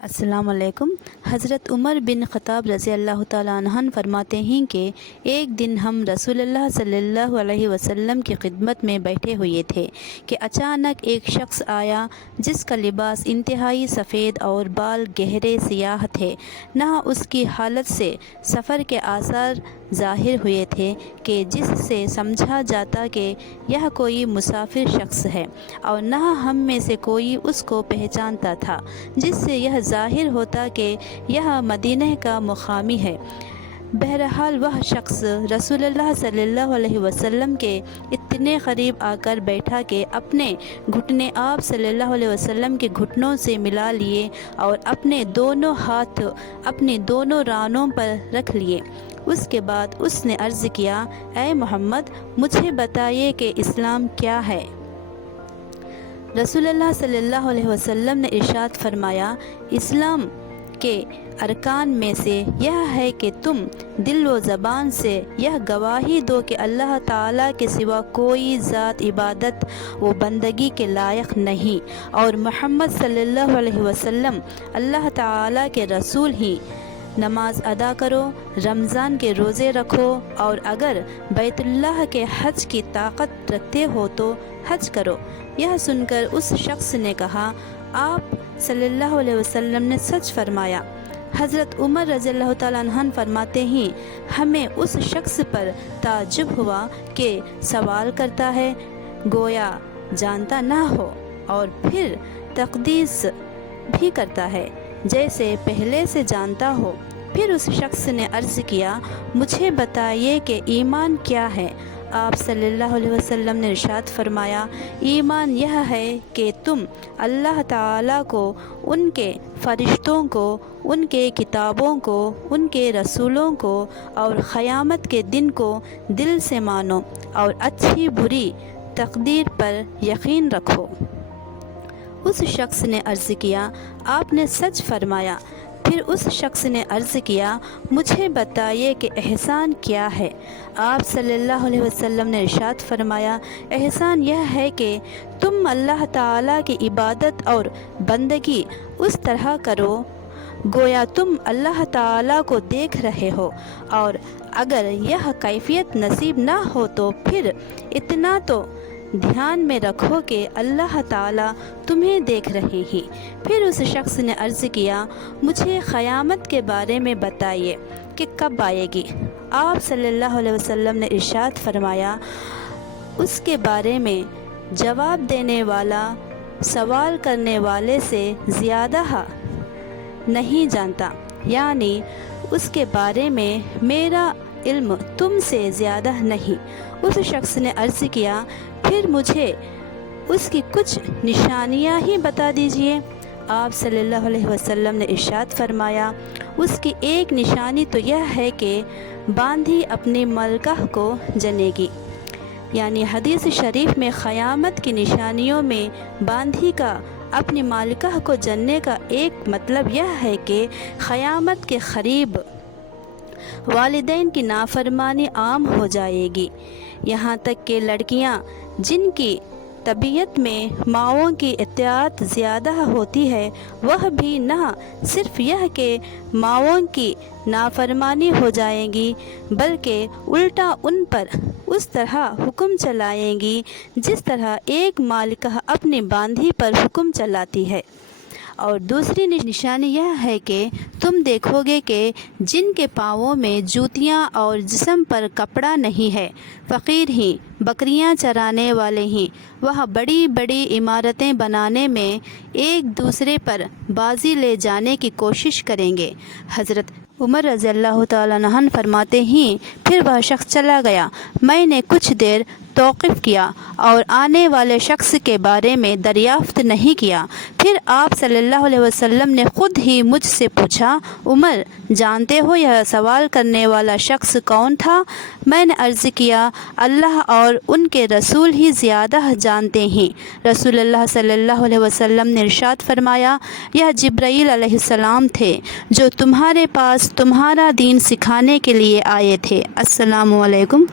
السلام علیکم۔ حضرت عمر بن خطاب رضی اللہ تعالیٰ عنہ فرماتے ہیں کہ ایک دن ہم رسول اللہ صلی اللہ علیہ وسلم کی خدمت میں بیٹھے ہوئے تھے کہ اچانک ایک شخص آیا جس کا لباس انتہائی سفید اور بال گہرے سیاہ تھے۔ نہ اس کی حالت سے سفر کے آثار ظاہر ہوئے تھے کہ جس سے سمجھا جاتا کہ یہ کوئی مسافر شخص ہے، اور نہ ہم میں سے کوئی اس کو پہچانتا تھا، جس سے یہ ظاہر ہوتا کہ یہ مدینہ کا مقامی ہے۔ بہرحال وہ شخص رسول اللہ صلی اللہ علیہ وسلم کے اتنے قریب آ کر بیٹھا کہ اپنے گھٹنے آپ صلی اللہ علیہ وسلم کے گھٹنوں سے ملا لیے اور اپنے دونوں ہاتھ اپنی دونوں رانوں پر رکھ لیے۔ اس کے بعد اس نے عرض کیا، اے محمد، مجھے بتائیے کہ اسلام کیا ہے؟ رسول اللہ صلی اللہ علیہ وسلم نے ارشاد فرمایا، اسلام کے ارکان میں سے یہ ہے کہ تم دل و زبان سے یہ گواہی دو کہ اللہ تعالیٰ کے سوا کوئی ذات عبادت و بندگی کے لائق نہیں، اور محمد صلی اللہ علیہ وسلم اللہ تعالیٰ کے رسول ہی۔ نماز ادا کرو، رمضان کے روزے رکھو، اور اگر بیت اللہ کے حج کی طاقت رکھتے ہو تو حج کرو۔ یہ سن کر اس شخص نے کہا، آپ صلی اللہ علیہ وسلم نے سچ فرمایا۔ حضرت عمر رضی اللہ تعالیٰ عنہ فرماتے ہیں، ہمیں اس شخص پر تعجب ہوا کہ سوال کرتا ہے گویا جانتا نہ ہو، اور پھر تقدیس بھی کرتا ہے جیسے پہلے سے جانتا ہو۔ پھر اس شخص نے عرض کیا، مجھے بتائیے کہ ایمان کیا ہے؟ آپ صلی اللہ علیہ وسلم نے ارشاد فرمایا، ایمان یہ ہے کہ تم اللہ تعالیٰ کو، ان کے فرشتوں کو، ان کے کتابوں کو، ان کے رسولوں کو اور قیامت کے دن کو دل سے مانو، اور اچھی بری تقدیر پر یقین رکھو۔ اس شخص نے عرض کیا، آپ نے سچ فرمایا۔ پھر اس شخص نے عرض کیا، مجھے بتائیے کہ احسان کیا ہے؟ آپ صلی اللہ علیہ وسلم نے ارشاد فرمایا، احسان یہ ہے کہ تم اللہ تعالیٰ کی عبادت اور بندگی اس طرح کرو گویا تم اللہ تعالیٰ کو دیکھ رہے ہو، اور اگر یہ کیفیت نصیب نہ ہو تو پھر اتنا تو دھیان میں رکھو کہ اللہ تعالیٰ تمہیں دیکھ رہے ہیں۔ پھر اس شخص نے عرض کیا، مجھے قیامت کے بارے میں بتائیے کہ کب آئے گی؟ آپ صلی اللہ علیہ وسلم نے ارشاد فرمایا، اس کے بارے میں جواب دینے والا سوال کرنے والے سے زیادہ نہیں جانتا، یعنی اس کے بارے میں میرا علم تم سے زیادہ نہیں۔ اس شخص نے عرض کیا، پھر مجھے اس کی کچھ نشانیاں ہی بتا دیجئے۔ آپ صلی اللہ علیہ وسلم نے ارشاد فرمایا، اس کی ایک نشانی تو یہ ہے کہ باندھی اپنی ملکہ کو جنے گی، یعنی حدیث شریف میں قیامت کی نشانیوں میں باندھی کا اپنی مالکہ کو جننے کا ایک مطلب یہ ہے کہ قیامت کے قریب والدین کی نافرمانی عام ہو جائے گی، یہاں تک کہ لڑکیاں جن کی طبیعت میں ماؤں کی اطاعت زیادہ ہوتی ہے، وہ بھی نہ صرف یہ کہ ماؤں کی نافرمانی ہو جائیں گی بلکہ الٹا ان پر اس طرح حکم چلائیں گی جس طرح ایک مالکہ اپنی باندھی پر حکم چلاتی ہے۔ اور دوسری نشانی یہ ہے کہ تم دیکھو گے کہ جن کے پاؤں میں جوتیاں اور جسم پر کپڑا نہیں ہے، فقیر ہیں، بکریاں چرانے والے ہیں، وہ بڑی بڑی عمارتیں بنانے میں ایک دوسرے پر بازی لے جانے کی کوشش کریں گے۔ حضرت عمر رضی اللہ تعالیٰ عنہ فرماتے ہیں، پھر وہ شخص چلا گیا، میں نے کچھ دیر توقف کیا اور آنے والے شخص کے بارے میں دریافت نہیں کیا۔ پھر آپ صلی اللہ علیہ وسلم نے خود ہی مجھ سے پوچھا، عمر، جانتے ہو یہ سوال کرنے والا شخص کون تھا؟ میں نے عرض کیا، اللہ اور ان کے رسول ہی زیادہ جانتے ہیں۔ رسول اللہ صلی اللہ علیہ وسلم نے ارشاد فرمایا، یہ جبرائیل علیہ السلام تھے جو تمہارے پاس تمہارا دین سکھانے کے لیے آئے تھے۔ السلام علیکم۔